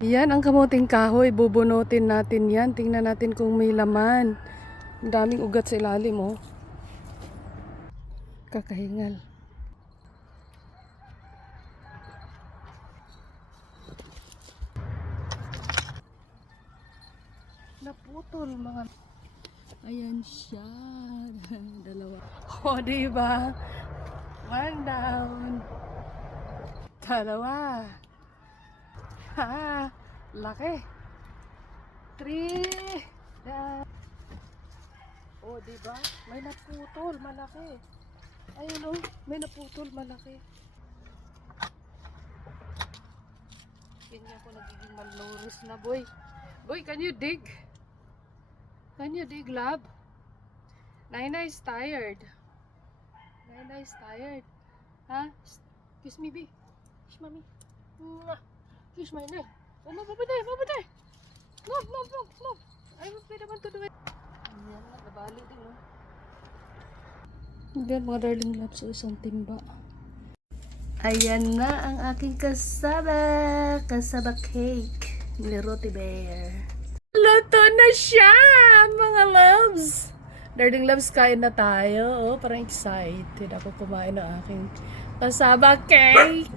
Yan ang kamuting kahoy. Bubunutin natin yan. Tingnan natin kung may laman. Ang daming ugat sa ilalim, oh. Kakahingal. Naputol mga. Ayan siya. Dalawa. O, diba? One down. Dalawa. Ha, laki. 3 down. O, diba? May naputol, malaki. Ayun, oh. May naputol, malaki. Ganyan ko nagiging malnourished na, boy. Boy, can you dig? Can you dig, love? Naina is tired. Naina is tired. Ha? Kiss me, B. Kiss mommy. Kiss my neck. Oh, no, over there, over there. No, no, no, no. I will pay naman to do it. Ayan na, nabali din, oh. Ayan, mga darling loves, so isang timba. Ayan na ang aking kasaba. Kasaba cake ni Roti Bear. Luto na siya, mga loves. Darling loves, kain na tayo. Oh, parang excited ako kumain ng aking kasaba cake.